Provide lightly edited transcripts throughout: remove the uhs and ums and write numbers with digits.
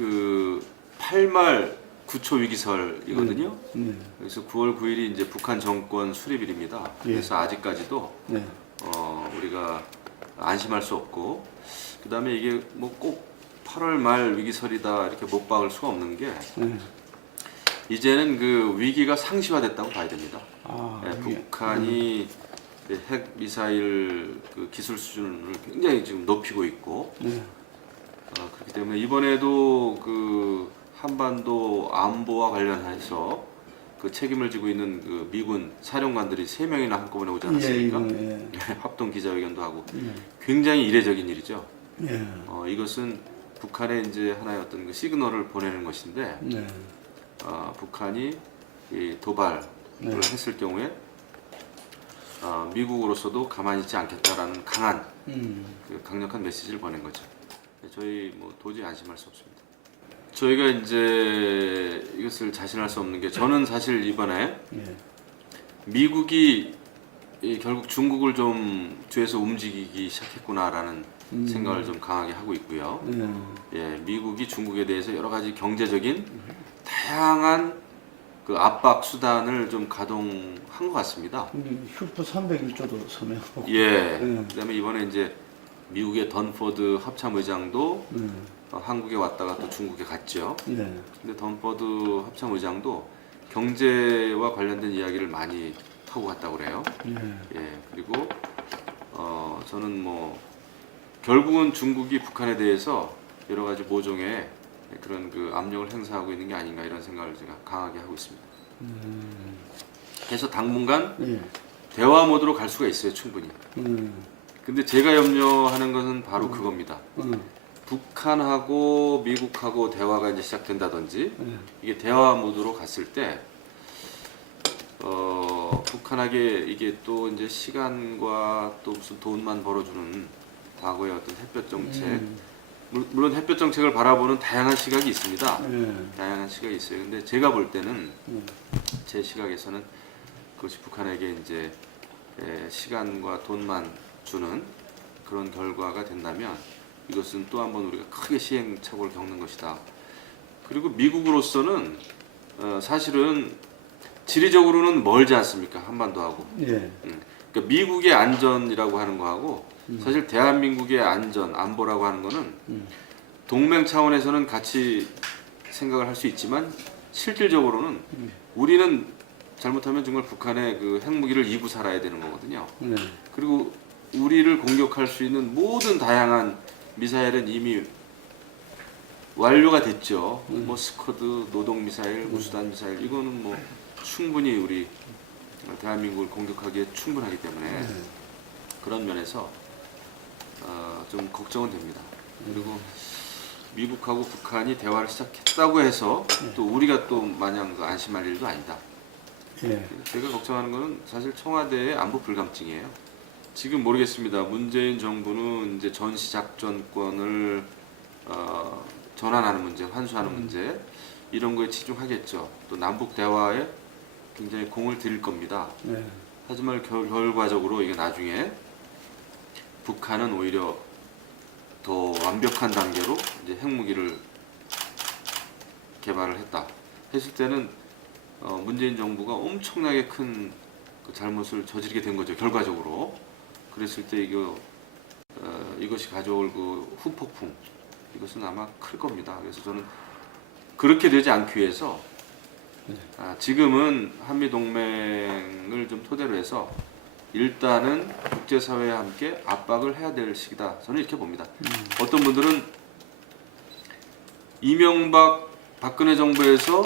그 8말 9초 위기설이거든요. 네. 그래서 9월 9일이 이제 북한 정권 수립일입니다. 예. 그래서 아직까지도 네. 우리가 안심할 수 없고, 그다음에 이게 뭐 꼭 8월 말 위기설이다 이렇게 못 박을 수가 없는 게 네. 이제는 그 위기가 상시화됐다고 봐야 됩니다. 아, 예, 이게, 북한이 핵 미사일 그 기술 수준을 굉장히 지금 높이고 있고, 네. 그렇기 때문에 이번에도 그 한반도 안보와 관련해서 그 책임을 지고 있는 그 미군 사령관들이 3명이나 한꺼번에 오지 않았습니까? 예. 합동 기자회견도 하고 예. 굉장히 이례적인 일이죠. 예. 이것은 북한에 이제 하나의 어떤 그 시그널을 보내는 것인데, 네. 북한이 이 도발을 네. 했을 경우에 미국으로서도 가만히 있지 않겠다라는 강한 그 강력한 메시지를 보낸 거죠. 저희 뭐 도저히 안심할 수 없습니다. 저희가 이제 이것을 자신할 수 없는 게, 저는 사실 이번에 예. 미국이 결국 중국을 좀 뒤에서 움직이기 시작했구나라는 생각을 좀 강하게 하고 있고요. 예, 미국이 중국에 대해서 여러 가지 경제적인 다양한 그 압박 수단을 좀 가동한 것 같습니다. 슈퍼 301조도 서명하고. 예. 그다음에 이번에 이제 미국의 던포드 합참의장도 한국에 왔다가 또 중국에 갔죠. 네. 근데 던포드 합참의장도 경제와 관련된 이야기를 많이 하고 갔다고 그래요. 예. 그리고 저는 뭐 결국은 중국이 북한에 대해서 여러 가지 모종의 그런 그 압력을 행사하고 있는 게 아닌가, 이런 생각을 제가 강하게 하고 있습니다. 그래서 당분간 예. 대화 모드로 갈 수가 있어요, 충분히. 근데 제가 염려하는 것은 바로 그겁니다. 북한하고 미국하고 대화가 이제 시작된다든지, 이게 대화 모드로 갔을 때 북한에게 이게 또 이제 시간과 또 무슨 돈만 벌어주는 과거의 어떤 햇볕 정책, 물론 햇볕 정책을 바라보는 다양한 시각이 있습니다. 다양한 시각이 있어요. 근데 제가 볼 때는 제 시각에서는 그것이 북한에게 이제 시간과 돈만 주는 그런 결과가 된다면 이것은 또 한번 우리가 크게 시행착오를 겪는 것이다. 그리고 미국으로서는 사실은 지리적으로는 멀지 않습니까? 한반도하고. 예. 그러니까 미국의 안전이라고 하는 거하고 사실 대한민국의 안전, 안보라고 하는 거는 동맹 차원에서는 같이 생각을 할 수 있지만 실질적으로는 우리는 잘못하면 정말 북한의 그 핵무기를 이고 살아야 되는 거거든요. 그리고 우리를 공격할 수 있는 모든 다양한 미사일은 이미 완료가 됐죠. 뭐 스커드, 노동 미사일, 우수단 미사일, 이거는 뭐 충분히 우리 대한민국을 공격하기에 충분하기 때문에 그런 면에서 좀 걱정은 됩니다. 그리고 미국하고 북한이 대화를 시작했다고 해서 또 우리가 또 마냥 안심할 일도 아니다. 제가 걱정하는 것은 사실 청와대의 안보 불감증이에요. 지금 모르겠습니다. 문재인 정부는 이제 전시작전권을 전환하는 문제, 환수하는 문제, 이런 거에 치중하겠죠. 또 남북 대화에 굉장히 공을 들일 겁니다. 하지만 결과적으로 이게 나중에 북한은 오히려 더 완벽한 단계로 이제 핵무기를 개발을 했다 했을 때는 문재인 정부가 엄청나게 큰 그 잘못을 저지르게 된 거죠, 결과적으로. 그랬을 때 이것이 가져올 그 후폭풍, 이것은 아마 클 겁니다. 그래서 저는 그렇게 되지 않기 위해서 지금은 한미동맹을 좀 토대로 해서 일단은 국제사회와 함께 압박을 해야 될 시기다, 저는 이렇게 봅니다. 어떤 분들은 이명박 박근혜 정부에서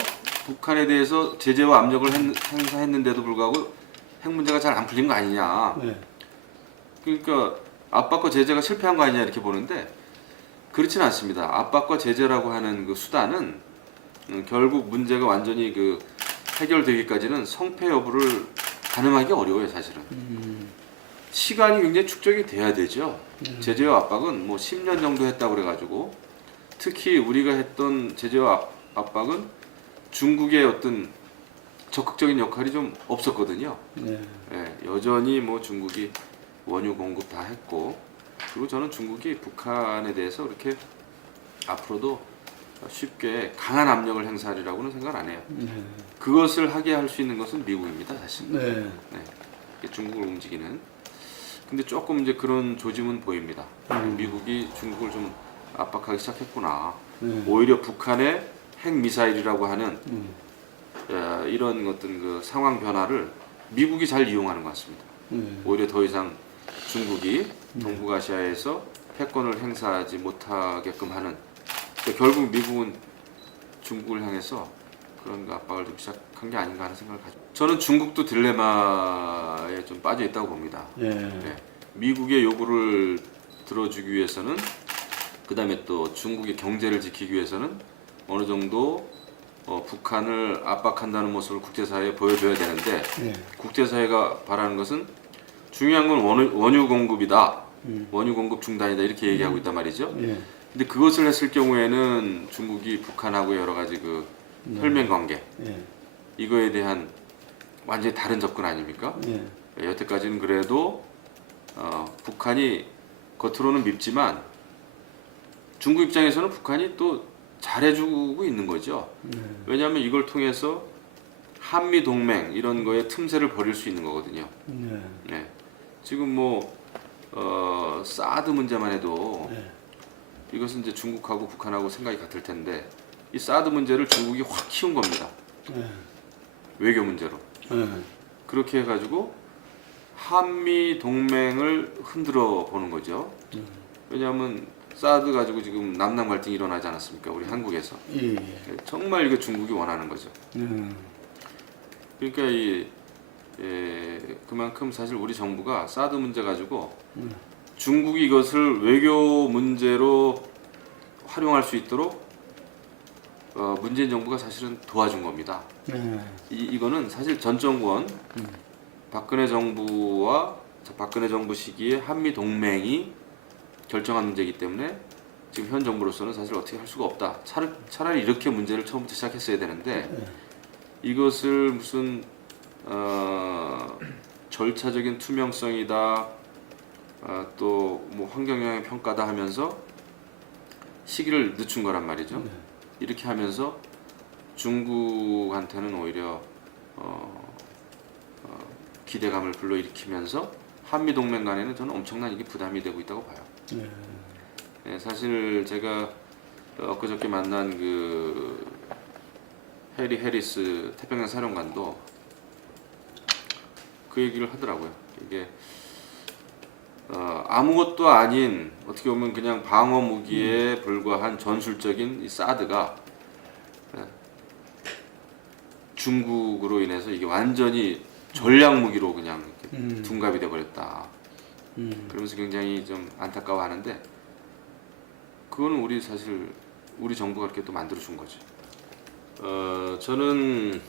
북한에 대해서 제재와 압력을 행사했는데도 불구하고 핵 문제가 잘 안 풀린 거 아니냐, 그러니까 압박과 제재가 실패한 거 아니냐, 이렇게 보는데 그렇지는 않습니다. 압박과 제재라고 하는 그 수단은 결국 문제가 완전히 그 해결되기까지는 성패 여부를 가늠하기 어려워요, 사실은. 시간이 굉장히 축적이 돼야 되죠. 제재와 압박은 뭐 10년 정도 했다고 그래가지고, 특히 우리가 했던 제재와 압박은 중국의 어떤 적극적인 역할이 좀 없었거든요. 예, 여전히 뭐 중국이 원유 공급 다 했고, 그리고 저는 중국이 북한에 대해서 그렇게 앞으로도 쉽게 강한 압력을 행사하리라고는 생각 안 해요. 그것을 하게 할 수 있는 것은 미국입니다, 사실. 네. 네. 중국을 움직이는. 근데 조금 이제 그런 조짐은 보입니다. 미국이 중국을 좀 압박하기 시작했구나. 오히려 북한의 핵 미사일이라고 하는 이런 어떤 그 상황 변화를 미국이 잘 이용하는 것 같습니다. 오히려 더 이상 중국이 동북아시아에서 패권을 행사하지 못하게끔 하는, 그러니까 결국 미국은 중국을 향해서 그런 압박을 좀 시작한 게 아닌가 하는 생각을 가지고, 저는 중국도 딜레마에 좀 빠져 있다고 봅니다. 네. 미국의 요구를 들어주기 위해서는, 그 다음에 또 중국의 경제를 지키기 위해서는 어느 정도 북한을 압박한다는 모습을 국제사회에 보여줘야 되는데, 국제사회가 바라는 것은 중요한 건 원유 공급이다, 원유 공급 중단이다, 이렇게 얘기하고 있단 말이죠. 근데 그것을 했을 경우에는 중국이 북한하고 여러 가지 그 혈맹 관계, 이거에 대한 완전히 다른 접근 아닙니까? 여태까지는 그래도 북한이 겉으로는 밉지만 중국 입장에서는 북한이 또 잘해주고 있는 거죠. 왜냐하면 이걸 통해서 한미 동맹 이런 거에 틈새를 버릴 수 있는 거거든요. 네. 지금 뭐 사드 문제만 해도 이것은 이제 중국하고 북한하고 생각이 같을 텐데, 이 사드 문제를 중국이 확 키운 겁니다. 외교 문제로. 그렇게 해가지고 한미 동맹을 흔들어 보는 거죠. 왜냐하면 사드 가지고 지금 남남 갈등이 일어나지 않았습니까? 우리 한국에서. 정말 이게 중국이 원하는 거죠. 그러니까 그만큼 사실 우리 정부가 사드 문제 가지고 중국이 이것을 외교 문제로 활용할 수 있도록 문재인 정부가 사실은 도와준 겁니다. 이거는 사실 전 정권 박근혜 정부와 박근혜 정부 시기에 한미 동맹이 결정한 문제이기 때문에 지금 현 정부로서는 사실 어떻게 할 수가 없다. 차라리 이렇게 문제를 처음부터 시작했어야 되는데, 이것을 무슨 절차적인 투명성이다, 또 뭐 환경영향 평가다 하면서 시기를 늦춘 거란 말이죠. 이렇게 하면서 중국한테는 오히려 기대감을 불러일으키면서 한미 동맹 간에는 저는 엄청난 이게 부담이 되고 있다고 봐요. 네, 사실 제가 엊그저께 만난 그 해리 해리스 태평양 사령관도 그 얘기를 하더라고요. 이게 아무것도 아닌, 어떻게 보면 그냥 방어 무기에 불과한 전술적인 이 사드가 중국으로 인해서 이게 완전히 전략 무기로 그냥 이렇게 둔갑이 돼 버렸다. 그러면서 굉장히 좀 안타까워하는데, 그거는 우리 사실 우리 정부가 그렇게 또 만들어 준 거죠. 저는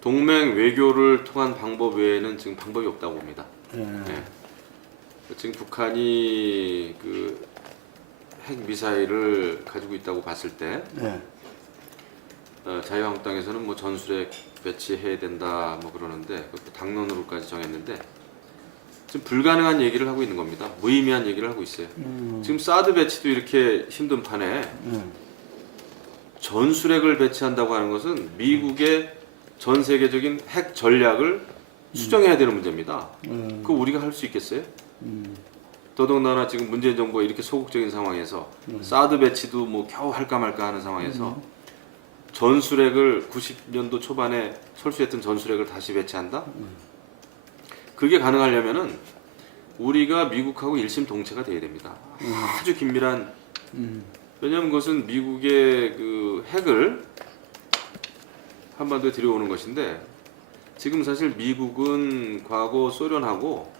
동맹 외교를 통한 방법 외에는 지금 방법이 없다고 봅니다. 네. 지금 북한이 그 핵 미사일을 가지고 있다고 봤을 때, 자유한국당에서는 뭐 전술핵 배치해야 된다 뭐 그러는데, 그것도 당론으로까지 정했는데 지금 불가능한 얘기를 하고 있는 겁니다. 무의미한 얘기를 하고 있어요. 지금 사드 배치도 이렇게 힘든 판에 전술핵을 배치한다고 하는 것은 미국의 전 세계적인 핵 전략을 수정해야 되는 문제입니다. 그거 우리가 할 수 있겠어요? 더더군다나 지금 문재인 정부가 이렇게 소극적인 상황에서 사드 배치도 뭐 겨우 할까 말까 하는 상황에서 전술핵을 90년도 초반에 철수했던 전술핵을 다시 배치한다? 그게 가능하려면은 우리가 미국하고 일심동체가 돼야 됩니다. 아주 긴밀한. 왜냐하면 그것은 미국의 그 핵을 한반도에 들여오는 것인데, 지금 사실 미국은 과거 소련하고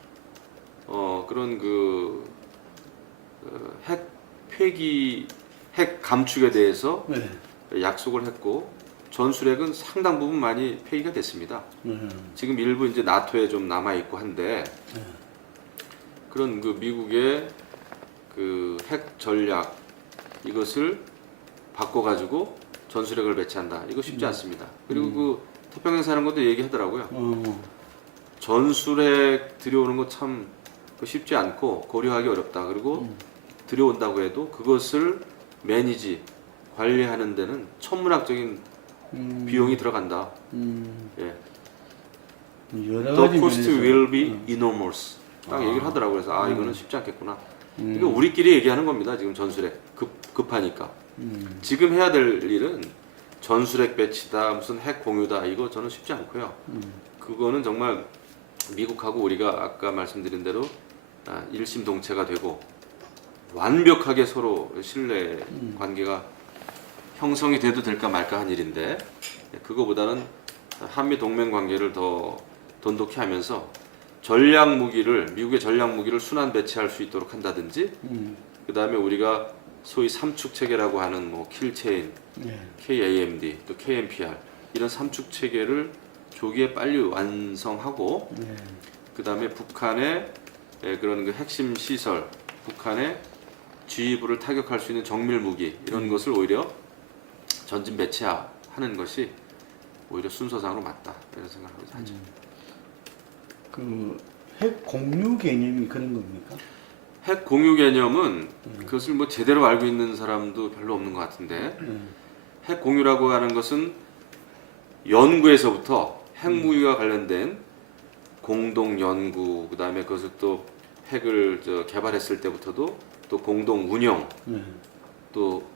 그런 그 핵 폐기, 핵 감축에 대해서 약속을 했고, 전술핵은 상당 부분 많이 폐기가 됐습니다. 지금 일부 이제 나토에 좀 남아 있고 한데, 그런 그 미국의 그 핵 전략 이것을 바꿔가지고 전술핵을 배치한다. 이거 쉽지 않습니다. 그리고 그 태평양 사는 것도 얘기하더라고요. 전술핵 들여오는 거 참 쉽지 않고 고려하기 어렵다. 그리고 들여온다고 해도 그것을 매니지, 관리하는 데는 천문학적인 비용이 들어간다. 예. 여러 The 가지 cost 면에서 will be enormous. 딱 얘기를 하더라고요. 그래서 이거는 쉽지 않겠구나. 이거 우리끼리 얘기하는 겁니다. 지금 전술핵 급하니까. 지금 해야 될 일은 전술핵 배치다, 무슨 핵 공유다. 이거 저는 쉽지 않고요. 그거는 정말 미국하고 우리가 아까 말씀드린 대로 일심동체가 되고 완벽하게 서로 신뢰 관계가 형성이 돼도 될까 말까 한 일인데, 그거보다는 한미 동맹 관계를 더 돈독히 하면서 전략 무기를, 미국의 전략 무기를 순환 배치할 수 있도록 한다든지, 그 다음에 우리가 소위 삼축 체계라고 하는 뭐 킬체인, KAMD, 또 KMPR 이런 삼축 체계를 조기에 빨리 완성하고, 그 다음에 북한의 그런 그 핵심 시설, 북한의 지휘부를 타격할 수 있는 정밀 무기 이런 것을 오히려 전진 배치하는 것이 오히려 순서상으로 맞다 이런 생각을 하죠. 그 핵 공유 개념이 그런 겁니까? 핵 공유 개념은 그것을 뭐 제대로 알고 있는 사람도 별로 없는 것 같은데, 핵 공유라고 하는 것은 연구에서부터 핵무기와 관련된 공동 연구, 그 다음에 그것을 또 핵을 개발했을 때부터도 또 공동 운영, 또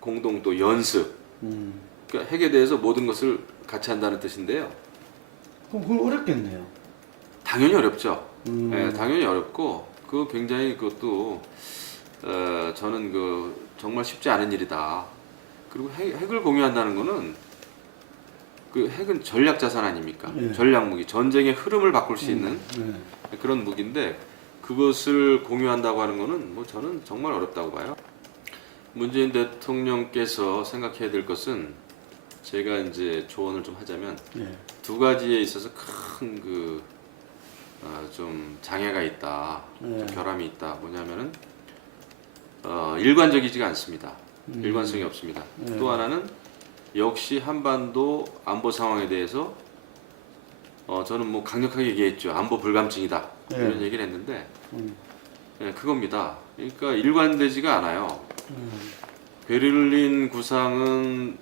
공동 또 연습, 그러니까 핵에 대해서 모든 것을 같이 한다는 뜻인데요. 그럼 그건 어렵겠네요. 당연히 어렵죠. 예, 당연히 어렵고 그 굉장히 그것도 저는 그 정말 쉽지 않은 일이다. 그리고 핵을 공유한다는 거는 그 핵은 전략 자산 아닙니까? 전략 무기, 전쟁의 흐름을 바꿀 수 있는 그런 무기인데 그것을 공유한다고 하는 거는 뭐 저는 정말 어렵다고 봐요. 문재인 대통령께서 생각해야 될 것은, 제가 이제 조언을 좀 하자면 두 가지에 있어서 큰 그 좀 장애가 있다, 좀 결함이 있다. 뭐냐면은 일관적이지가 않습니다. 일관성이 없습니다. 또 하나는 역시 한반도 안보 상황에 대해서 저는 뭐 강력하게 얘기했죠. 안보 불감증이다 이런 얘기를 했는데 그겁니다. 그러니까 일관되지가 않아요. 베를린 구상은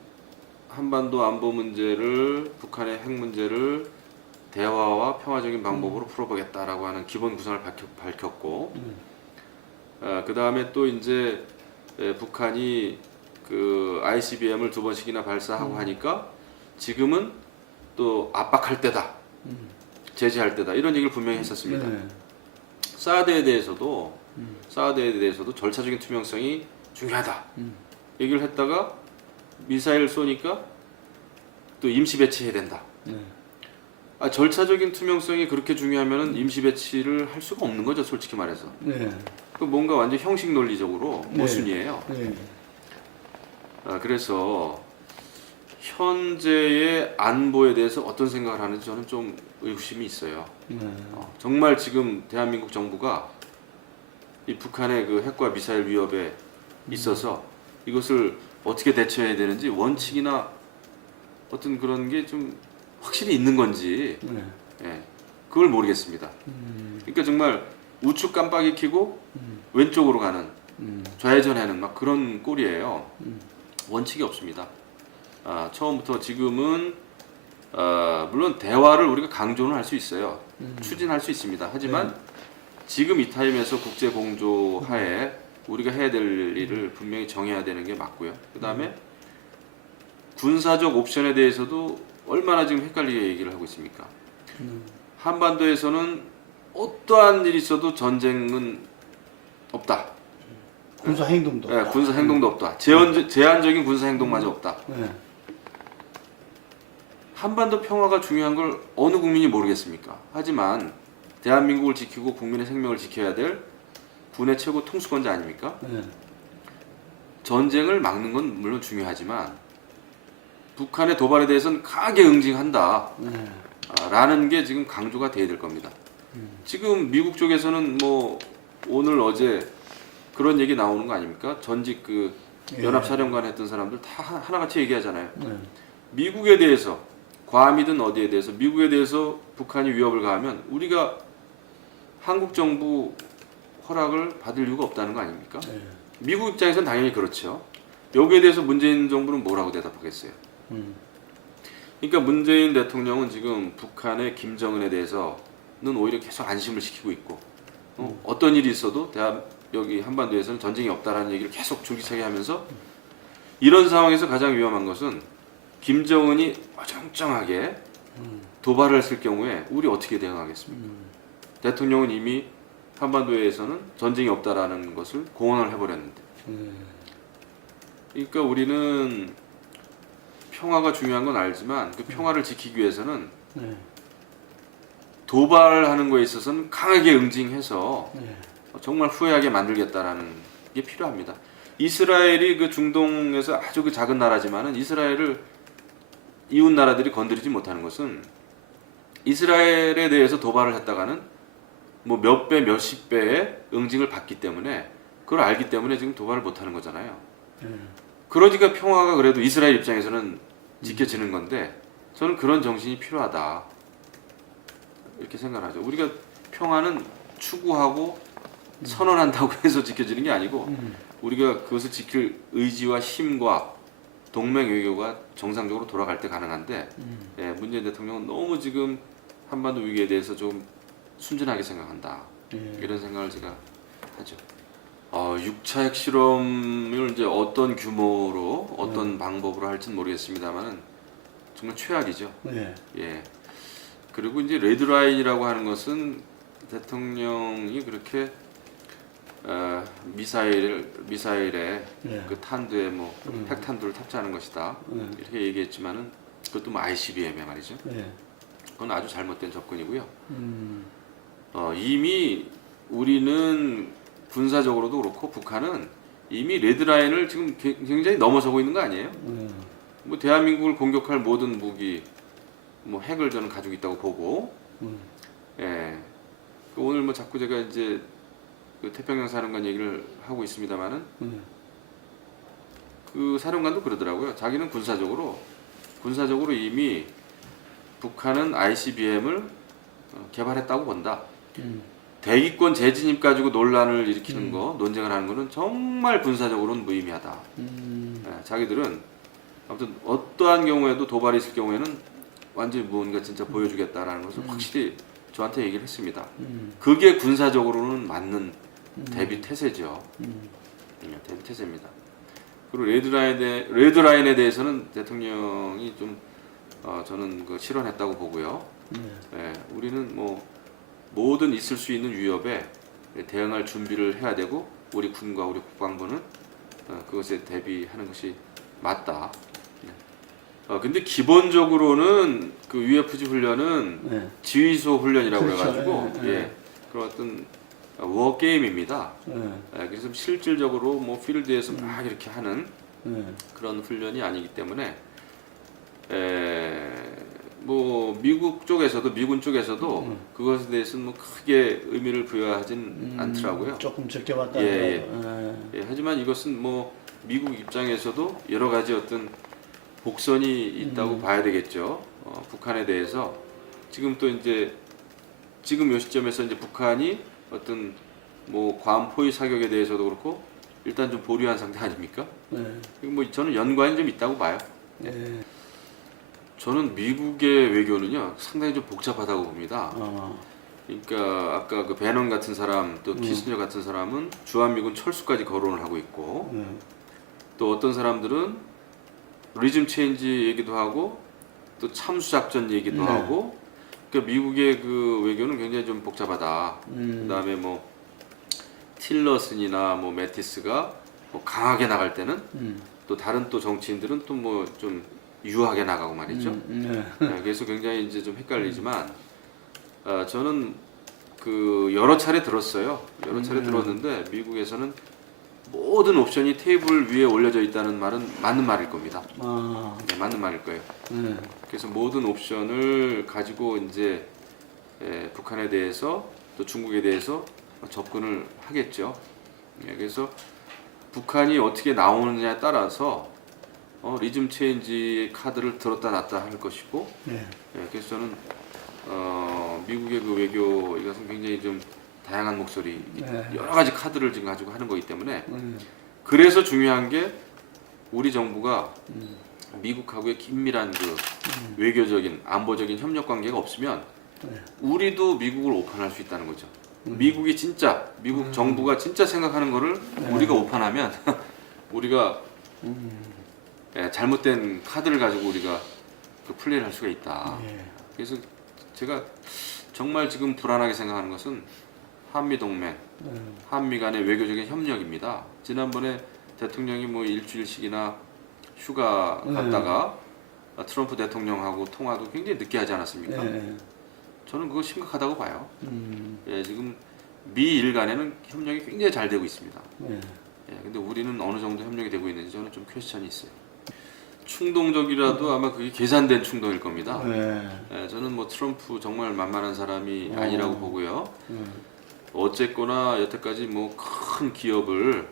한반도 안보 문제를, 북한의 핵 문제를 대화와 평화적인 방법으로 풀어보겠다라고 하는 기본 구상을 밝혔고, 그 다음에 또 이제 북한이 그 ICBM을 2번씩이나 발사하고 하니까 지금은 또 압박할 때다, 제재할 때다 이런 얘기를 분명히 했었습니다. 사드에 대해서도 절차적인 투명성이 중요하다 얘기를 했다가 미사일 쏘니까 또 임시 배치해야 된다. 절차적인 투명성이 그렇게 중요하면 임시 배치를 할 수가 없는 거죠, 솔직히 말해서. 그 뭔가 완전 형식 논리적으로 모순이에요. 그래서 현재의 안보에 대해서 어떤 생각을 하는지 저는 좀 의구심이 있어요. 정말 지금 대한민국 정부가 이 북한의 그 핵과 미사일 위협에 있어서 이것을 어떻게 대처해야 되는지 원칙이나 어떤 그런 게 좀 확실히 있는 건지 그걸 모르겠습니다. 그러니까 정말 우측 깜빡이 켜고 왼쪽으로 가는, 좌회전하는 막 그런 꼴이에요. 원칙이 없습니다. 처음부터 지금은 물론 대화를 우리가 강조는 할 수 있어요. 추진할 수 있습니다. 하지만 지금 이 타임에서 국제 공조 하에 우리가 해야 될 일을 분명히 정해야 되는 게 맞고요. 그 다음에 군사적 옵션에 대해서도 얼마나 지금 헷갈리게 얘기를 하고 있습니까? 한반도에서는 어떠한 일이 있어도 전쟁은 없다. 군사 행동도 없다. 군사 행동도 없다. 제한적인 군사 행동마저 없다. 한반도 평화가 중요한 걸 어느 국민이 모르겠습니까? 하지만 대한민국을 지키고 국민의 생명을 지켜야 될 군의 최고 통수권자 아닙니까? 전쟁을 막는 건 물론 중요하지만 북한의 도발에 대해서는 강하게 응징한다 라는 게 지금 강조가 돼야 될 겁니다. 지금 미국 쪽에서는 뭐 오늘 어제 그런 얘기 나오는 거 아닙니까? 전직 그 연합사령관 했던 사람들 다 하나같이 얘기하잖아요. 미국에 대해서, 괌이든 어디에 대해서 미국에 대해서 북한이 위협을 가하면 우리가 한국 정부 허락을 받을 이유가 없다는 거 아닙니까? 미국 입장에서는 당연히 그렇죠. 여기에 대해서 문재인 정부는 뭐라고 대답하겠어요? 음. 그러니까 문재인 대통령은 지금 북한의 김정은에 대해서는 오히려 계속 안심을 시키고 있고 어떤 일이 있어도 여기 한반도에서는 전쟁이 없다라는 얘기를 계속 줄기차게 하면서 이런 상황에서 가장 위험한 것은 김정은이 어정쩡하게 도발을 했을 경우에 우리 어떻게 대응하겠습니까? 대통령은 이미 한반도에서는 전쟁이 없다라는 것을 공언을 해버렸는데 그러니까 우리는 평화가 중요한 건 알지만 그 평화를 지키기 위해서는 네. 도발하는 거에 있어서는 강하게 응징해서 네. 정말 후회하게 만들겠다라는 게 필요합니다. 이스라엘이 그 중동에서 아주 그 작은 나라지만은 이스라엘을 이웃 나라들이 건드리지 못하는 것은 이스라엘에 대해서 도발을 했다가는 뭐 몇 배, 몇십 배의 응징을 받기 때문에 그걸 알기 때문에 지금 도발을 못하는 거잖아요. 그러니까 평화가 그래도 이스라엘 입장에서는 지켜지는 건데 저는 그런 정신이 필요하다 이렇게 생각하죠. 우리가 평화는 추구하고 선언한다고 해서 지켜지는 게 아니고 우리가 그것을 지킬 의지와 힘과 동맹 외교가 정상적으로 돌아갈 때 가능한데 예, 문재인 대통령은 너무 지금 한반도 위기에 대해서 좀 순진하게 생각한다 이런 생각을 제가 하죠. 6차 핵실험을 이제 어떤 규모로 어떤 방법으로 할지는 모르겠습니다만은 정말 최악이죠. 네. 예. 그리고 이제 레드라인이라고 하는 것은 대통령이 그렇게 미사일에 네. 그 탄두에 뭐 핵탄두를 탑재하는 것이다 이렇게 얘기했지만은 그것도 뭐 ICBM에 말이죠. 네. 그건 아주 잘못된 접근이고요. 이미 우리는 군사적으로도 그렇고 북한은 이미 레드라인을 지금 굉장히 넘어서고 있는 거 아니에요? 뭐 대한민국을 공격할 모든 무기, 뭐 핵을 저는 가지고 있다고 보고, 예. 오늘 뭐 자꾸 제가 이제 그 태평양 사령관 얘기를 하고 있습니다만은 그 사령관도 그러더라고요. 자기는 군사적으로 이미 북한은 ICBM을 개발했다고 본다. 대기권 재진입 가지고 논란을 일으키는 거, 논쟁을 하는 거는 정말 군사적으로는 무의미하다. 예, 자기들은 아무튼 어떠한 경우에도 도발이 있을 경우에는 완전히 무언가 진짜 보여주겠다라는 것을 확실히 저한테 얘기를 했습니다. 그게 군사적으로는 맞는 대비 태세죠. 대비 태세입니다. 그리고 레드라인에 대해서는 대통령이 좀 저는 그 실언했다고 보고요. 예, 우리는 뭐 모든 있을 수 있는 위협에 대응할 준비를 해야 되고 우리 군과 우리 국방부는 그것에 대비하는 것이 맞다. 근데 기본적으로는 그 UFG 훈련은 지휘소 훈련이라고 그렇죠. 해가지고 예, 그런 어떤 워 게임입니다. 그래서 실질적으로 뭐 필드에서 막 이렇게 하는 그런 훈련이 아니기 때문에 뭐 미군 쪽에서도 그것에 대해서는 뭐 크게 의미를 부여하진 않더라고요. 조금 적게 봤다. 예. 하지만 이것은 뭐 미국 입장에서도 여러 가지 어떤 복선이 있다고 봐야 되겠죠. 북한에 대해서 지금 또 이제 지금 이 시점에서 이제 북한이 어떤 뭐 괌 포위 사격에 대해서도 그렇고 일단 좀 보류한 상태 아닙니까? 뭐 저는 연관이 좀 있다고 봐요. 저는 미국의 외교는요 상당히 좀 복잡하다고 봅니다. 그러니까 아까 그 배넌 같은 사람 또 키신저 같은 사람은 주한미군 철수까지 거론을 하고 있고 또 어떤 사람들은 리즘 체인지 얘기도 하고 또 참수 작전 얘기도 하고 그러니까 미국의 그 외교는 굉장히 좀 복잡하다. 그다음에 뭐 틸러슨이나 뭐 매티스가 뭐 강하게 나갈 때는 또 다른 또 정치인들은 또 뭐 좀 유하게 나가고 말이죠. 그래서 굉장히 이제 좀 헷갈리지만 저는 그 여러 차례 들었어요. 여러 차례 들었는데 미국에서는 모든 옵션이 테이블 위에 올려져 있다는 말은 맞는 말일 겁니다. 네, 맞는 말일 거예요. 그래서 모든 옵션을 가지고 이제 북한에 대해서 또 중국에 대해서 접근을 하겠죠. 그래서 북한이 어떻게 나오느냐에 따라서 리즘 체인지 카드를 들었다 놨다 할 것이고, 그래서 저는 미국의 그 외교 이것은 굉장히 좀 다양한 목소리, 여러 가지 카드를 지금 가지고 하는 거기 때문에 그래서 중요한 게 우리 정부가 미국하고의 긴밀한 그 외교적인 안보적인 협력 관계가 없으면 네. 우리도 미국을 오판할 수 있다는 거죠. 미국이 진짜 미국 정부가 진짜 생각하는 거를 우리가 오판하면 우리가 잘못된 카드를 가지고 우리가 그 플레이를 할 수가 있다. 예. 그래서 제가 정말 지금 불안하게 생각하는 것은 한미 동맹, 한미 간의 외교적인 협력입니다. 지난번에 대통령이 뭐 일주일씩이나 휴가 갔다가 트럼프 대통령하고 통화도 굉장히 늦게 하지 않았습니까? 예. 저는 그거 심각하다고 봐요. 예, 지금 미일 간에는 협력이 굉장히 잘 되고 있습니다. 예. 예, 근데 우리는 어느 정도 협력이 되고 있는지 저는 좀 퀘스천이 있어요. 충동적이라도 아마 그게 계산된 충동일 겁니다. 예. 예, 저는 뭐 트럼프 정말 만만한 사람이 아니라고 보고요. 예. 어쨌거나 여태까지 뭐 큰 기업을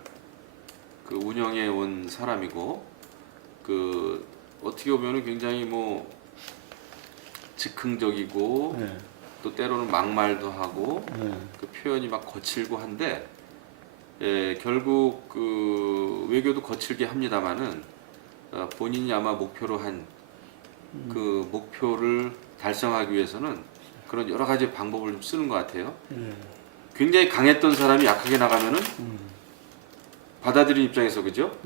그 운영해 온 사람이고 그 어떻게 보면은 굉장히 뭐 즉흥적이고 예. 또 때로는 막말도 하고 예. 그 표현이 막 거칠고 한데 결국 그 외교도 거칠게 합니다만은 본인이 아마 목표로 한 그 목표를 달성하기 위해서는 그런 여러 가지 방법을 좀 쓰는 것 같아요. 예. 굉장히 강했던 사람이 약하게 나가면은 받아들인 입장에서 그죠?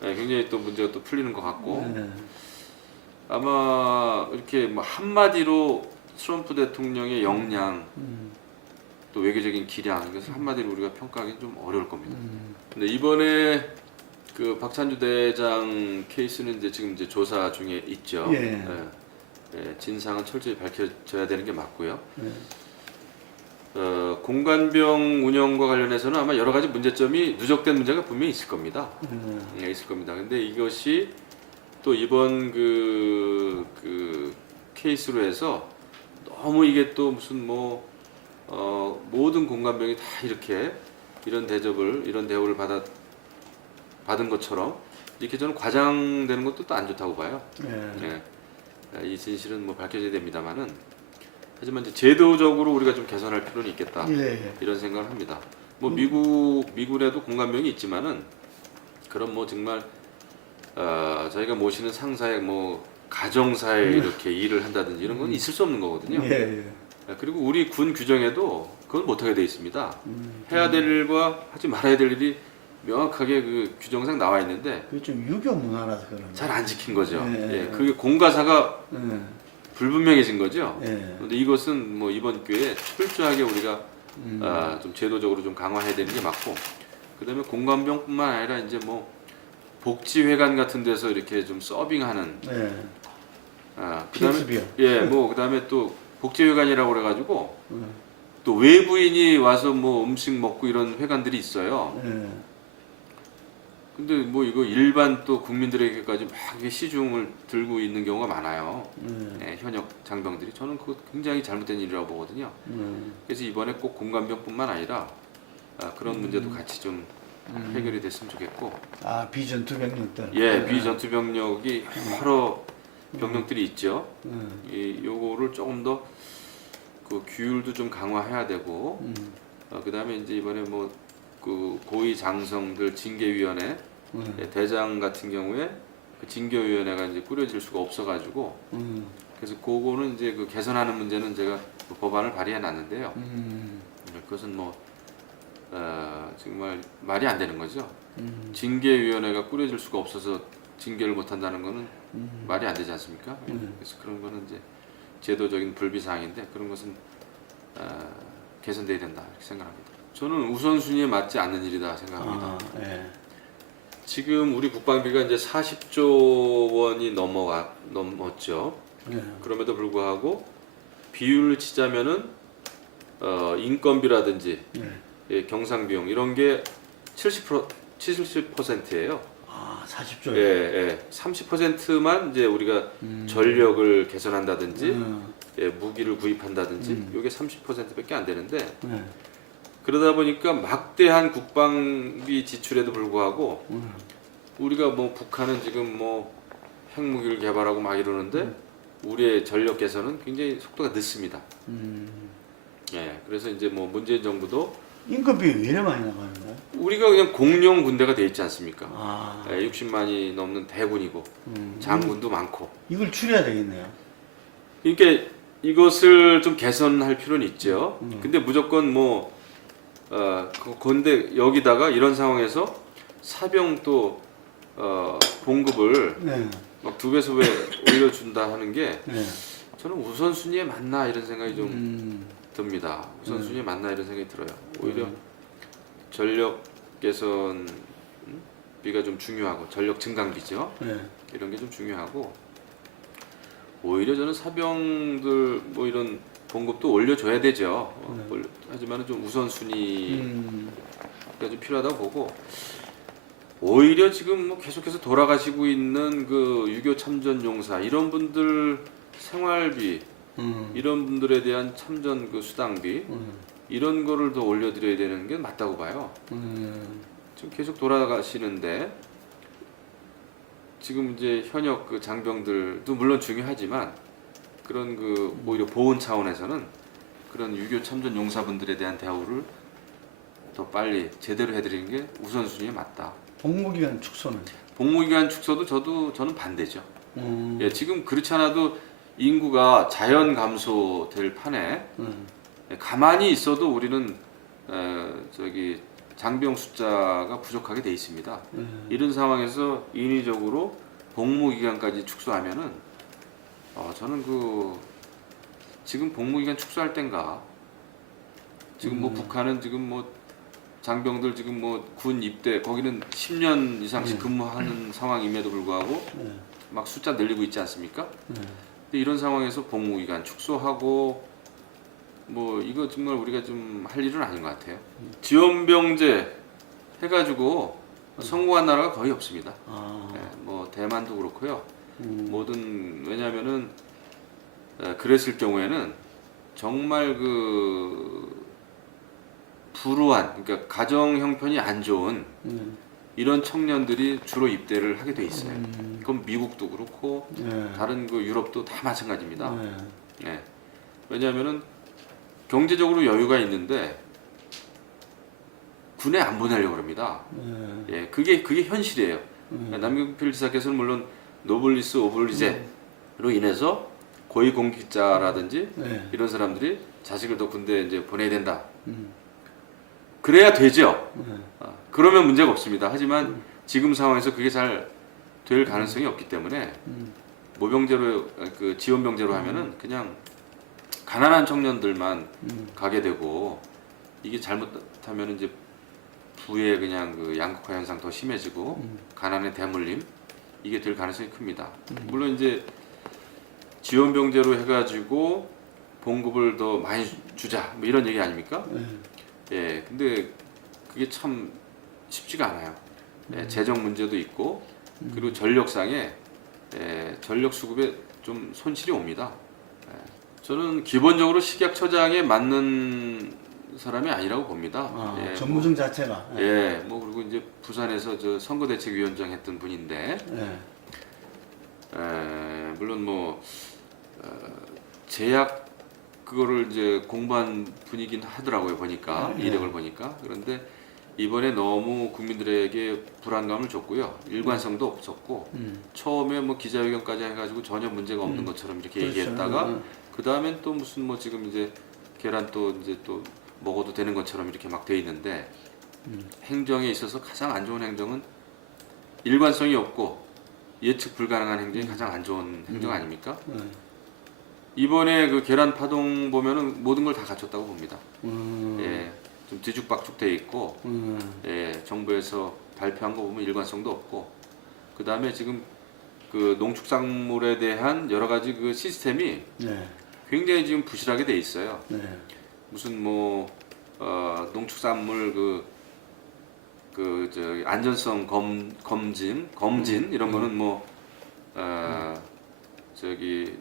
굉장히 또 문제가 또 풀리는 것 같고 예. 아마 이렇게 뭐 한마디로 트럼프 대통령의 역량 또 외교적인 기량 이것을 한마디로 우리가 평가하기는 좀 어려울 겁니다. 근데 이번에 그 박찬주 대장 케이스는 이제 지금 이제 조사 중에 있죠. 예. 진상은 철저히 밝혀져야 되는 게 맞고요. 예. 공관병 운영과 관련해서는 아마 여러 가지 문제점이 누적된 문제가 분명히 있을 겁니다. 있을 겁니다. 근데 이것이 또 이번 그 케이스로 해서 너무 이게 또 무슨 뭐 모든 공관병이 다 이렇게 이런 대접을 이런 대우를 받은 것처럼 이렇게 저는 과장되는 것도 또 안 좋다고 봐요. 예. 이 진실은 뭐 밝혀져야 됩니다만은 하지만 이제 제도적으로 우리가 좀 개선할 필요는 있겠다. 예. 이런 생각을 합니다. 뭐 미군에도 공관병이 있지만은 그런 뭐 정말 저희가 모시는 상사의 뭐 가정사에 이렇게 일을 한다든지 이런 건 있을 수 없는 거거든요. 예. 그리고 우리 군 규정에도 그건 못하게 돼 있습니다. 해야 될 일과 하지 말아야 될 일이 명확하게 그 규정상 나와 있는데 그게 좀 유교 문화라서 그런 잘 안 지킨 거죠. 예. 그게 공가사가 예. 불분명해진 거죠. 예. 그런데 이것은 뭐 이번 기회에 철저하게 우리가 좀 제도적으로 좀 강화해야 되는 게 맞고, 그다음에 공관병뿐만 아니라 이제 뭐 복지회관 같은 데서 이렇게 좀 서빙하는, 예. 그다음에 필수비요. 뭐 그다음에 또 복지회관이라고 그래가지고 또 외부인이 와서 뭐 음식 먹고 이런 회관들이 있어요. 예. 근데 뭐 이거 일반 또 국민들에게까지 막 이게 시중을 들고 있는 경우가 많아요. 현역 장병들이. 저는 그거 굉장히 잘못된 일이라고 보거든요. 그래서 이번에 꼭 공관병뿐만 아니라 그런 문제도 같이 좀 해결이 됐으면 좋겠고. 아, 비전투 병력들. 예, 비전투 병력이 여러 병력들이 있죠. 요거를 조금 더 그 규율도 좀 강화해야 되고, 그다음에 이제 이번에 뭐 그 고위 장성들 징계위원회 대장 같은 경우에 그 징계위원회가 이제 꾸려질 수가 없어가지고 그래서 그거는 이제 그 개선하는 문제는 제가 그 법안을 발의해 놨는데요. 그것은 뭐 정말 말이 안 되는 거죠. 징계위원회가 꾸려질 수가 없어서 징계를 못 한다는 거는 말이 안 되지 않습니까? 그래서 그런 거는 이제 제도적인 불비 사항인데 그런 것은 개선돼야 된다 이렇게 생각합니다. 저는 우선순위에 맞지 않는 일이다 생각합니다. 아, 예. 지금 우리 국방비가 이제 40조 원이 넘었죠. 예. 그럼에도 불구하고 비율을 치자면은 인건비라든지 경상비용 이런 게 70%예요. 아, 40조요. 예. 30%만 이제 우리가 전력을 개선한다든지 무기를 구입한다든지 이게 30%밖에 안 되는데 그러다 보니까 막대한 국방비 지출에도 불구하고 우리가 뭐 북한은 지금 뭐 핵무기를 개발하고 막 이러는데 우리의 전력 개선은 굉장히 속도가 늦습니다. 예, 그래서 이제 뭐 문재인 정부도 인건비 왜 이래 많이 나가는 거야? 우리가 그냥 공룡 군대가 돼 있지 않습니까? 아, 60만이 넘는 대군이고 장군도 많고. 이걸 줄여야 되겠네요. 그러니까 이것을 좀 개선할 필요는 있죠. 근데 무조건 근데 여기다가 이런 상황에서 사병 또 봉급을 네, 막 2배속에 올려준다 하는 게 네. 저는 우선순위에 맞나 이런 생각이 좀 음, 듭니다. 우선순위에 맞나 이런 생각이 들어요. 오히려 전력 개선 비가 좀 중요하고 전력 증강비죠. 네. 이런 게 좀 중요하고 오히려 저는 사병들 뭐 이런 봉급도 올려줘야 되죠. 하지만은 좀 우선순위가 좀 필요하다고 보고 오히려 지금 뭐 계속해서 돌아가시고 있는 그 유교 참전 용사 이런 분들 생활비 이런 분들에 대한 참전 그 수당비 이런 거를 더 올려드려야 되는 게 맞다고 봐요. 지금 계속 돌아가시는데 지금 이제 현역 그 장병들도 물론 중요하지만 그런 그 오히려 보훈 차원에서는 그런 유교 참전 용사분들에 대한 대우를 더 빨리 제대로 해드리는 게 우선순위에 맞다. 복무기간 축소는? 복무기간 축소도 저는 반대죠. 예, 지금 그렇지 않아도 인구가 자연 감소될 판에 가만히 있어도 우리는 장병 숫자가 부족하게 돼 있습니다. 이런 상황에서 인위적으로 복무 기간까지 축소하면은 저는 지금 복무 기간 축소할 땐가 지금 뭐 북한은 지금 뭐 장병들 지금 뭐 군 입대 거기는 10년 이상씩 근무하는 상황임에도 불구하고 막 숫자 늘리고 있지 않습니까? 근데 이런 상황에서 복무 기간 축소하고 뭐 이거 정말 우리가 좀 할 일은 아닌 것 같아요. 지원병제 해가지고 성공한 나라가 거의 없습니다. 예, 뭐 대만도 그렇고요. 왜냐하면은 그랬을 경우에는 정말 불우한 그러니까 가정 형편이 안 좋은 이런 청년들이 주로 입대를 하게 돼 있어요. 그건 미국도 그렇고 다른 유럽도 다 마찬가지입니다. 예. 왜냐하면은 경제적으로 여유가 있는데 군에 안 보내려고 합니다. 예, 그게 현실이에요. 남경필 지사께서는 물론 노블리스 오블리제로 인해서 고위공직자라든지 이런 사람들이 자식을 더 군대에 이제 보내야 된다. 그래야 되죠. 그러면 문제가 없습니다. 하지만 지금 상황에서 그게 잘 될 가능성이 없기 때문에 모병제로 지원병제로 하면은 그냥 가난한 청년들만 가게 되고 이게 잘못하면 이제 부의 그냥 양극화 현상 더 심해지고 가난의 대물림 이게 될 가능성이 큽니다. 물론 이제 지원병제로 해가지고 봉급을 더 많이 주자 뭐 이런 얘기 아닙니까? 예, 근데 그게 참 쉽지가 않아요. 예, 재정 문제도 있고 그리고 전력상에 전력 수급에 좀 손실이 옵니다. 저는 기본적으로 식약처장에 맞는 사람이 아니라고 봅니다. 전무증 자체가. 뭐 그리고 이제 부산에서 저 선거대책위원장 했던 분인데, 물론 뭐 제약 그거를 이제 공부한 분이긴 하더라고요 보니까 이력을 보니까. 그런데 이번에 너무 국민들에게 불안감을 줬고요. 일관성도 없었고 처음에 뭐 기자회견까지 해가지고 전혀 문제가 없는 것처럼 이렇게 그렇죠. 얘기했다가 그 다음엔 또 무슨 뭐 지금 이제 계란 또 이제 또 먹어도 되는 것처럼 이렇게 막 돼 있는데 행정에 있어서 가장 안 좋은 행정은 일관성이 없고 예측 불가능한 행정이 가장 안 좋은 행정 아닙니까? 이번에 그 계란 파동 보면은 모든 걸 다 갖췄다고 봅니다. 예, 좀 뒤죽박죽 돼 있고, 정부에서 발표한 거 보면 일관성도 없고, 그 다음에 지금 그 농축산물에 대한 여러 가지 그 시스템이 굉장히 지금 부실하게 돼 있어요. 무슨 뭐 농축산물 안전성 검진 이런 거는 뭐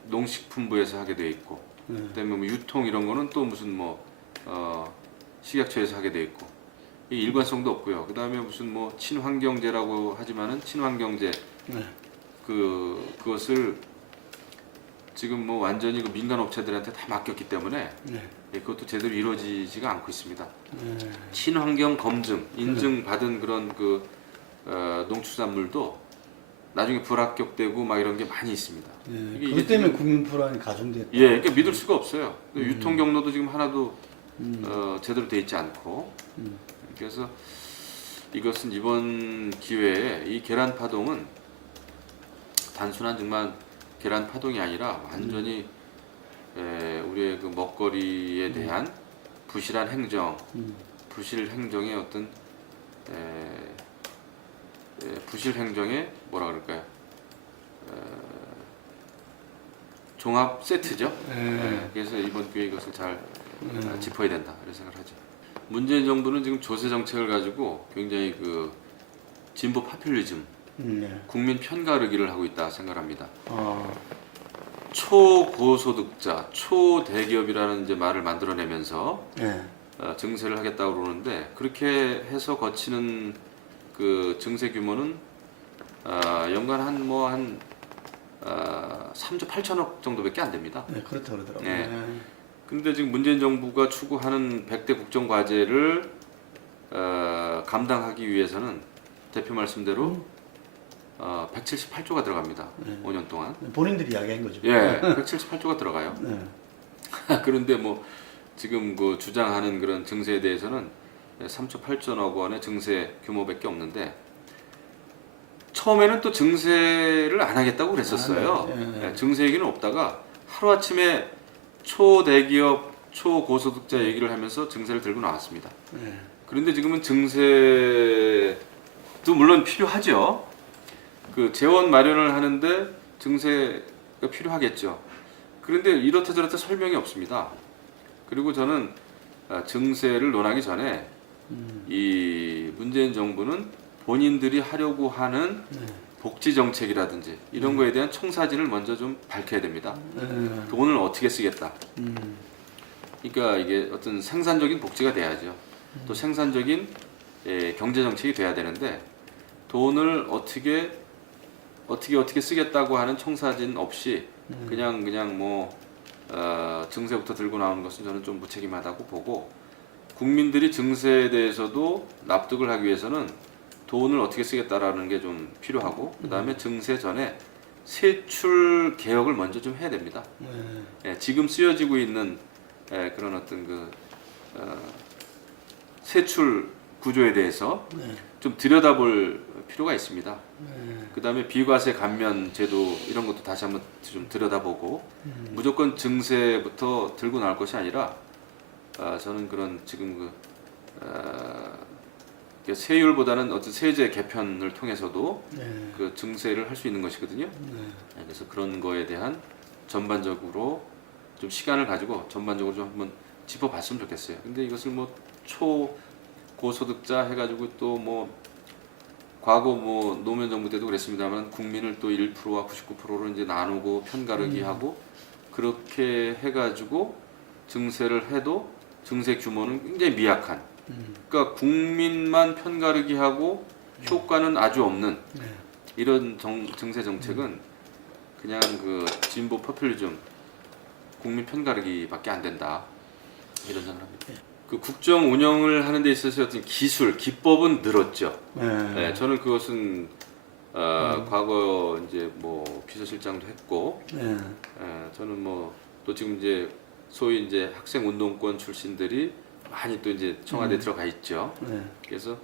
농식품부에서 하게 돼 있고, 그다음에 뭐 유통 이런 거는 또 무슨 뭐 식약처에서 하게 돼 있고, 이 일관성도 없고요. 그다음에 무슨 뭐 친환경제라고 하지만은 친환경제 그것을 지금 뭐 완전히 그 민간 업체들한테 다 맡겼기 때문에 네. 그것도 제대로 이루어지지가 않고 있습니다. 네. 친환경 검증 인증 받은 그런 그 농축산물도 나중에 불합격되고 막 이런 게 많이 있습니다. 네. 이게 그것 때문에 국민 불안이 가중됐다. 예, 그러니까 믿을 수가 없어요. 유통 경로도 지금 하나도 제대로 돼 있지 않고 그래서 이것은 이번 기회에 이 계란 파동은 단순한 정말 계란 파동이 아니라 완전히 우리의 그 먹거리에 대한 부실한 행정, 부실 행정의 어떤 부실 행정의 뭐라 그럴까요? 종합 세트죠. 그래서 이번 기회에 이것을 잘 짚어야 된다 이런 생각을 하죠. 문재인 정부는 지금 조세 정책을 가지고 굉장히 그 진보 파퓰리즘, 국민 편가르기를 하고 있다 생각합니다. 초고소득자, 초대기업이라는 이제 말을 만들어내면서 증세를 하겠다고 그러는데 그렇게 해서 거치는 그 증세 규모는 연간 한 3조 8천억 정도밖에 안 됩니다. 네, 그렇다 그러더라고요. 네. 근데 지금 문재인 정부가 추구하는 100대 국정 과제를 감당하기 위해서는 대표 말씀대로 178조가 들어갑니다. 5년 동안. 본인들이 이야기한 거죠. 예, 178조가 들어가요. 네. 그런데 뭐 지금 그 주장하는 그런 증세에 대해서는 3조 8천억 원의 증세 규모밖에 없는데 처음에는 또 증세를 안 하겠다고 그랬었어요. 네, 증세 얘기는 없다가 하루아침에 초대기업, 초고소득자 얘기를 하면서 증세를 들고 나왔습니다. 그런데 지금은 증세도 물론 필요하죠. 그 재원 마련을 하는데 증세가 필요하겠죠. 그런데 이렇다 저렇다 설명이 없습니다. 그리고 저는 증세를 논하기 전에 이 문재인 정부는 본인들이 하려고 하는 복지 정책이라든지 이런 거에 대한 청사진을 먼저 좀 밝혀야 됩니다. 돈을 어떻게 쓰겠다. 그러니까 이게 어떤 생산적인 복지가 돼야죠. 또 생산적인 경제 정책이 돼야 되는데 돈을 어떻게 쓰겠다고 하는 청사진 없이 그냥 뭐 증세부터 들고 나오는 것은 저는 좀 무책임하다고 보고 국민들이 증세에 대해서도 납득을 하기 위해서는 돈을 어떻게 쓰겠다라는 게 좀 필요하고 그 다음에 증세 전에 세출 개혁을 먼저 좀 해야 됩니다. 지금 쓰여지고 있는 그런 어떤 그 세출 구조에 대해서 좀 들여다볼 필요가 있습니다. 그 다음에 비과세 감면 제도 이런 것도 다시 한번 좀 들여다보고 무조건 증세부터 들고 나올 것이 아니라 저는 그런 지금 세율보다는 어떤 세제 개편을 통해서도 그 증세를 할 수 있는 것이거든요. 그래서 그런 거에 대한 전반적으로 좀 시간을 가지고 전반적으로 좀 한번 짚어봤으면 좋겠어요. 근데 이것을 뭐 초고소득자 해가지고 또 뭐 과거 뭐 노무현 정부 때도 그랬습니다만 국민을 또 1%와 99%로 이제 나누고 편가르기 하고 그렇게 해가지고 증세를 해도 증세 규모는 굉장히 미약한. 그러니까 국민만 편가르기 하고 효과는 아주 없는 이런 증세 정책은 그냥 그 진보 포퓰리즘 국민 편가르기밖에 안 된다 이런 생각을 합니다. 그 국정 운영을 하는 데 있어서 어떤 기술, 기법은 늘었죠. 네, 저는 그것은 과거 이제 뭐 비서실장도 했고, 저는 뭐 또 지금 이제 소위 이제 학생 운동권 출신들이 많이 또 이제 청와대에 들어가 있죠. 그래서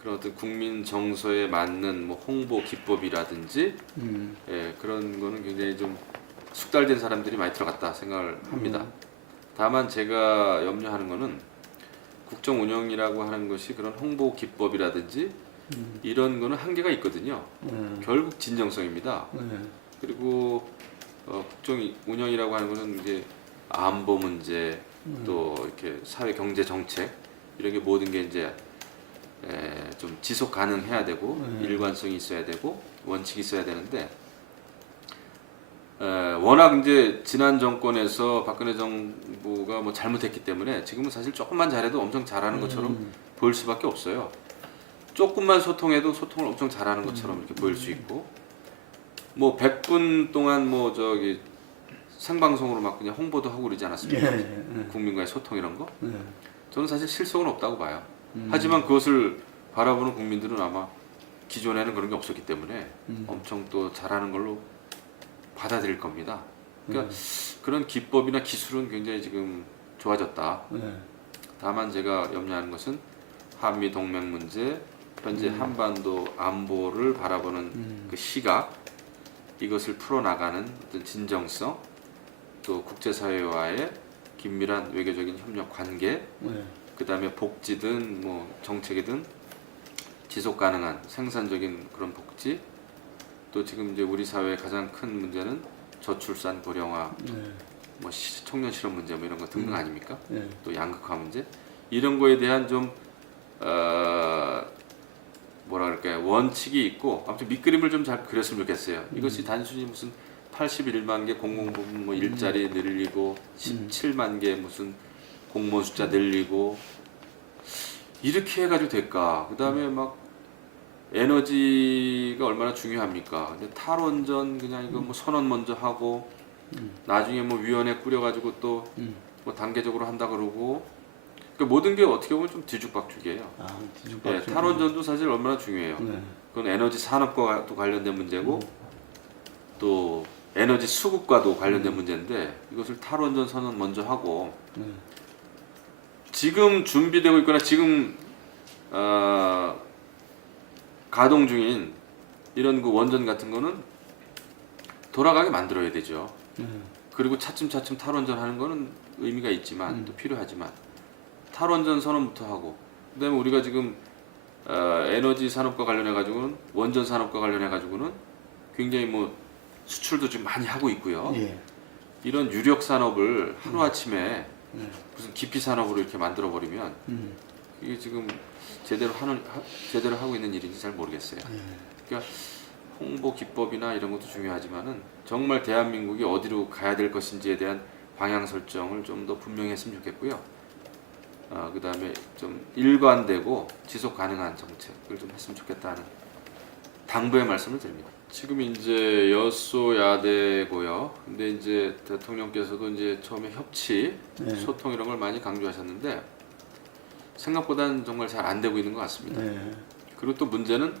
그런 어떤 국민 정서에 맞는 뭐 홍보 기법이라든지 그런 거는 굉장히 좀 숙달된 사람들이 많이 들어갔다 생각을 합니다. 다만 제가 염려하는 거는 국정 운영이라고 하는 것이 그런 홍보 기법이라든지 이런 거는 한계가 있거든요. 결국 진정성입니다. 그리고 국정 운영이라고 하는 것은 이제 안보 문제 또 이렇게 사회 경제 정책 이런 게 모든 게 이제 좀 지속 가능해야 되고 일관성이 있어야 되고 원칙이 있어야 되는데 워낙 이제 지난 정권에서 박근혜 정부가 뭐 잘못했기 때문에 지금은 사실 조금만 잘해도 엄청 잘하는 것처럼 보일 수밖에 없어요. 조금만 소통해도 소통을 엄청 잘하는 것처럼 이렇게 보일 수 있고 뭐 100분 동안 뭐 저기 생방송으로 막 그냥 홍보도 하고 그러지 예, 않았습니까? 예, 국민과의 소통 이런 거. 예. 저는 사실 실속은 없다고 봐요. 하지만 그것을 바라보는 국민들은 아마 기존에는 그런 게 없었기 때문에 엄청 또 잘하는 걸로 받아들일 겁니다. 그러니까 그런 기법이나 기술은 굉장히 지금 좋아졌다. 예. 다만 제가 염려하는 것은 한미 동맹 문제, 현재 한반도 안보를 바라보는 그 시각, 이것을 풀어나가는 어떤 진정성, 또 국제사회와의 긴밀한 외교적인 협력 관계, 예. 그 다음에 복지든 뭐 정책이든 지속 가능한 생산적인 그런 복지, 또 지금 이제 우리 사회의 가장 큰 문제는 저출산 고령화, 예. 뭐 청년 실업 문제 뭐 이런 거 등등 아닙니까? 예. 또 양극화 문제 이런 거에 대한 좀 뭐라 그럴까요, 원칙이 있고 아무튼 밑그림을 좀 잘 그렸으면 좋겠어요. 이것이 단순히 무슨 81만 개 공공부문 뭐 일자리 늘리고 17만 개 무슨 공무원 숫자 늘리고 이렇게 해가지고 될까? 그 다음에 막 에너지가 얼마나 중요합니까? 근데 탈원전 그냥 이거 뭐 선언 먼저 하고 나중에 뭐 위원회 꾸려가지고 또 뭐 단계적으로 한다 그러고 그러니까 모든 게 어떻게 보면 좀 뒤죽박죽이에요. 아, 예, 뒤죽박죽. 탈원전도 사실 얼마나 중요해요. 네. 그건 에너지 산업과도 관련된 문제고 또 에너지 수급과도 관련된 문제인데 이것을 탈원전 선언 먼저 하고 지금 준비되고 있거나 지금 가동 중인 이런 그 원전 같은 거는 돌아가게 만들어야 되죠. 그리고 차츰차츰 탈원전 하는 거는 의미가 있지만 또 필요하지만 탈원전 선언부터 하고 그다음에 우리가 지금 에너지 산업과 관련해 가지고는 원전 산업과 관련해 가지고는 굉장히 뭐 수출도 좀 많이 하고 있고요. 예. 이런 유력 산업을 하루 아침에 무슨 기피 산업으로 이렇게 만들어 버리면 이게 지금 제대로 하고 있는 일인지 잘 모르겠어요. 그러니까 홍보 기법이나 이런 것도 중요하지만은 정말 대한민국이 어디로 가야 될 것인지에 대한 방향 설정을 좀 더 분명히 했으면 좋겠고요. 그 다음에 좀 일관되고 지속 가능한 정책을 좀 했으면 좋겠다는 당부의 말씀을 드립니다. 지금 이제 여소야대고요. 근데 이제 대통령께서도 이제 처음에 협치, 네. 소통 이런 걸 많이 강조하셨는데 생각보다는 정말 잘 안 되고 있는 것 같습니다. 네. 그리고 또 문제는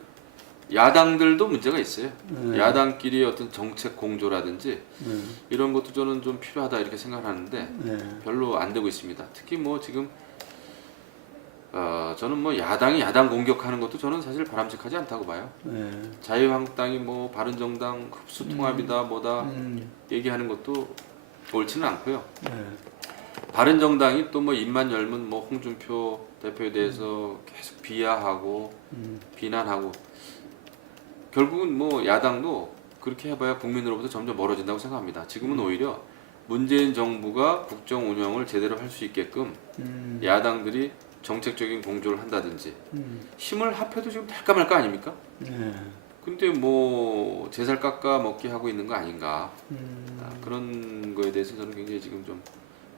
야당들도 문제가 있어요. 네. 야당끼리 어떤 정책 공조라든지 네. 이런 것도 저는 좀 필요하다 이렇게 생각하는데 네. 별로 안 되고 있습니다. 특히 뭐 지금 저는 뭐 야당이 야당 공격하는 것도 저는 사실 바람직하지 않다고 봐요. 네. 자유한국당이 뭐 바른정당 흡수통합이다 뭐다 얘기하는 것도 옳지는 않고요. 네. 바른정당이 또 뭐 입만 열면 뭐 홍준표 대표에 대해서 계속 비하하고 비난하고 결국은 뭐 야당도 그렇게 해봐야 국민으로부터 점점 멀어진다고 생각합니다. 지금은 오히려 문재인 정부가 국정 운영을 제대로 할 수 있게끔 야당들이 정책적인 공조를 한다든지 힘을 합해도 지금 될까 말까 아닙니까? 네. 근데 뭐 제살 깎아 먹게 하고 있는 거 아닌가 그런 거에 대해서 저는 굉장히 지금 좀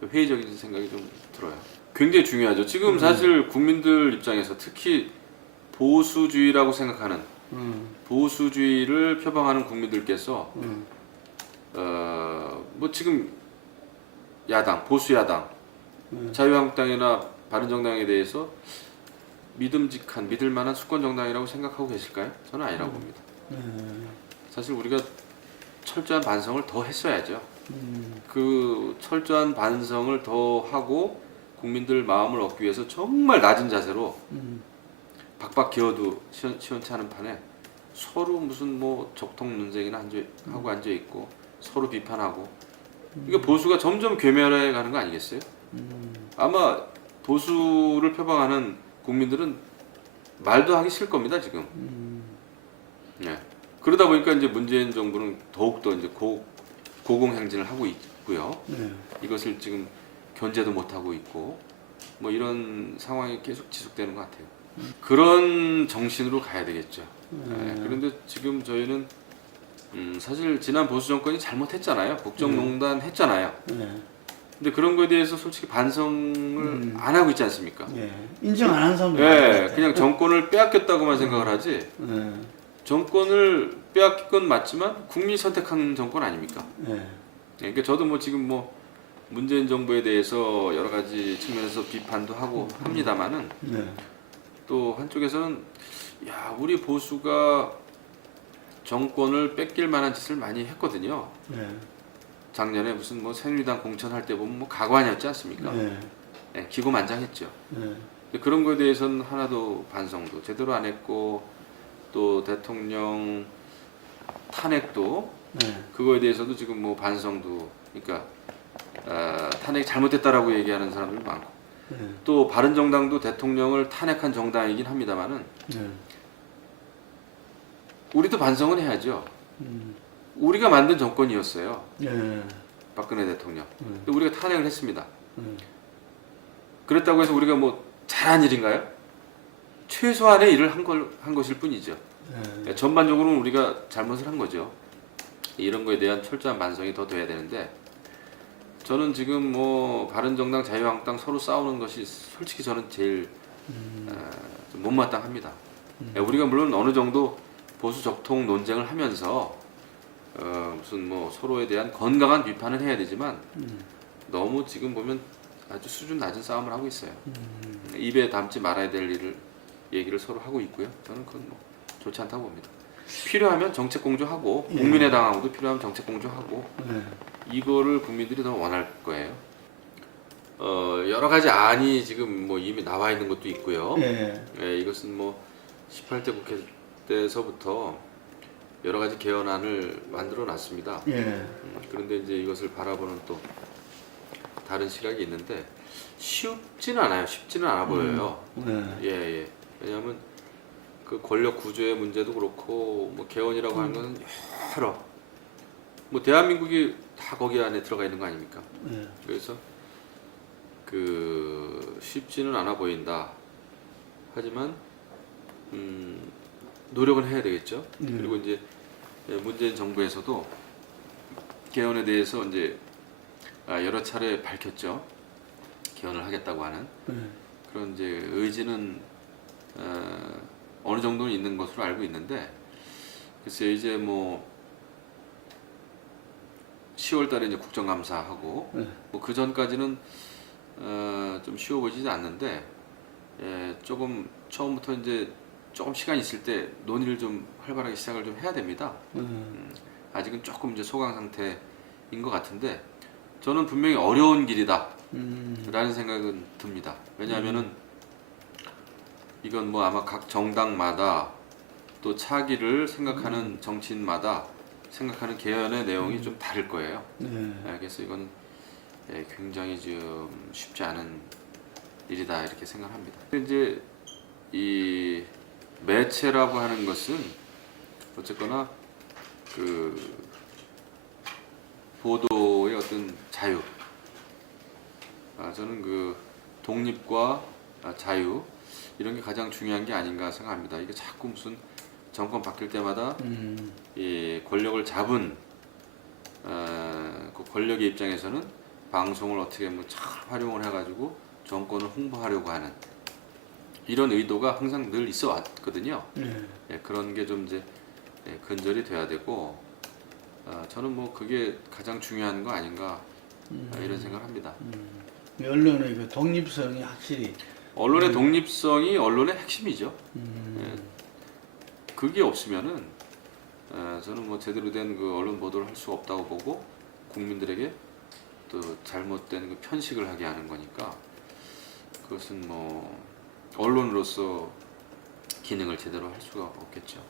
회의적인 생각이 좀 들어요. 굉장히 중요하죠. 지금 사실 국민들 입장에서 특히 보수주의라고 생각하는 보수주의를 표방하는 국민들께서 뭐 지금 야당 보수 야당 자유한국당이나 바른정당에 대해서 믿음직한 믿을만한 수권 정당이라고 생각하고 계실까요? 저는 아니라고 봅니다. 사실 우리가 철저한 반성을 더 했어야죠. 그 철저한 반성을 더 하고 국민들 마음을 얻기 위해서 정말 낮은 자세로 박박 기어도 시원치 않은 판에 서로 무슨 뭐 적통 논쟁이나 하고 앉아 있고 서로 비판하고 이게 보수가 점점 괴멸해 가는 거 아니겠어요? 아마 보수를 표방하는 국민들은 말도 하기 싫을 겁니다 지금. 네. 그러다 보니까 이제 문재인 정부는 더욱 더 이제 고공행진을 하고 있고요. 네. 이것을 지금 견제도 못 하고 있고 뭐 이런 상황이 계속 지속되는 것 같아요. 그런 정신으로 가야 되겠죠. 네. 그런데 지금 저희는 사실 지난 보수 정권이 잘못했잖아요. 국정농단 했잖아요. 네. 근데 그런 거에 대해서 솔직히 반성을 안 하고 있지 않습니까? 예. 인정 안 하는 사람도 네, 그냥 정권을 빼앗겼다고만 생각을 하지. 정권을 빼앗긴 건 맞지만 국민이 선택한 정권 아닙니까? 예. 그러니까 저도 뭐 지금 뭐 문재인 정부에 대해서 여러 가지 측면에서 비판도 하고 합니다만은 네. 또 한쪽에서는 야 우리 보수가 정권을 뺏길 만한 짓을 많이 했거든요. 네. 작년에 무슨 뭐 새누리당 공천할 때 보면 뭐 가관이었지 않습니까? 네. 네, 기고만장했죠. 네. 근데 그런 거에 대해서는 하나도 반성도 제대로 안 했고 또 대통령 탄핵도 네. 그거에 대해서도 지금 뭐 반성도 그러니까 탄핵이 잘못됐다라고 얘기하는 사람들이 많고 네. 또 바른정당도 대통령을 탄핵한 정당이긴 합니다만은 네. 우리도 반성은 해야죠. 음. 우리가 만든 정권이었어요. 네. 박근혜 대통령. 음. 근데 우리가 탄핵을 했습니다. 음. 그랬다고 해서 우리가 뭐 잘한 일인가요? 최소한의 일을 한 것일 뿐이죠. 네. 전반적으로는 우리가 잘못을 한 거죠. 이런 거에 대한 철저한 반성이 더 돼야 되는데 저는 지금 뭐 바른정당, 자유한국당 서로 싸우는 것이 솔직히 저는 제일 좀 못마땅합니다. 우리가 물론 어느 정도 보수 적통 논쟁을 하면서 무슨 뭐 서로에 대한 건강한 비판을 해야 되지만 너무 지금 보면 아주 수준 낮은 싸움을 하고 있어요. 입에 담지 말아야 될 일을 얘기를 서로 하고 있고요. 저는 그건 뭐 좋지 않다고 봅니다. 필요하면 정책 공조하고 예. 국민의당하고도 필요하면 정책 공조하고 네. 이거를 국민들이 더 원할 거예요. 여러 가지 안이 지금 뭐 이미 나와 있는 것도 있고요. 네. 이것은 뭐 18대 국회 때서부터 여러 가지 개헌안을 만들어 놨습니다. 예. 그런데 이제 이것을 바라보는 또 다른 시각이 있는데 쉽지는 않아요. 쉽지는 않아 보여요. 네. 예. 왜냐하면 그 권력 구조의 문제도 그렇고 뭐 개헌이라고 하는 것은 여러 뭐 대한민국이 다 거기 안에 들어가 있는 거 아닙니까? 네. 그래서 그 쉽지는 않아 보인다. 하지만 노력은 해야 되겠죠. 그리고 이제 문재인 정부에서도 개헌에 대해서 이제 여러 차례 밝혔죠. 개헌을 하겠다고 하는 그런 이제 의지는 어느 정도는 있는 것으로 알고 있는데 글쎄 이제 뭐 10월달에 이제 국정감사하고 뭐 그 전까지는 좀 쉬워 보이지 않는데 조금 처음부터 이제 조금 시간 있을 때 논의를 좀 활발하게 시작을 좀 해야 됩니다. 아직은 조금 이제 소강 상태인 것 같은데 저는 분명히 어려운 길이다 라는 생각은 듭니다. 왜냐하면은 이건 뭐 아마 각 정당마다 또 차기를 생각하는 정치인마다 생각하는 개헌의 내용이 좀 다를 거예요. 그래서 이건 굉장히 좀 쉽지 않은 일이다 이렇게 생각합니다. 이제 이 매체라고 하는 것은 어쨌거나 그 보도의 어떤 자유, 저는 그 독립과 자유 이런 게 가장 중요한 게 아닌가 생각합니다. 이게 자꾸 무슨 정권 바뀔 때마다 이 권력을 잡은 그 권력의 입장에서는 방송을 어떻게 뭐 잘 활용을 해가지고 정권을 홍보하려고 하는 이런 의도가 항상 늘 있어 왔거든요. 그런 게 좀 이제 근절이 돼야 되고 저는 뭐 그게 가장 중요한 거 아닌가 이런 생각을 합니다. 언론의 그 독립성이 확실히 언론의 독립성이 언론의 핵심이죠. 그게 없으면은 저는 뭐 제대로 된 그 언론 보도를 할 수 없다고 보고 국민들에게 또 잘못된 그 편식을 하게 하는 거니까 그것은 뭐 언론으로서 기능을 제대로 할 수가 없겠죠.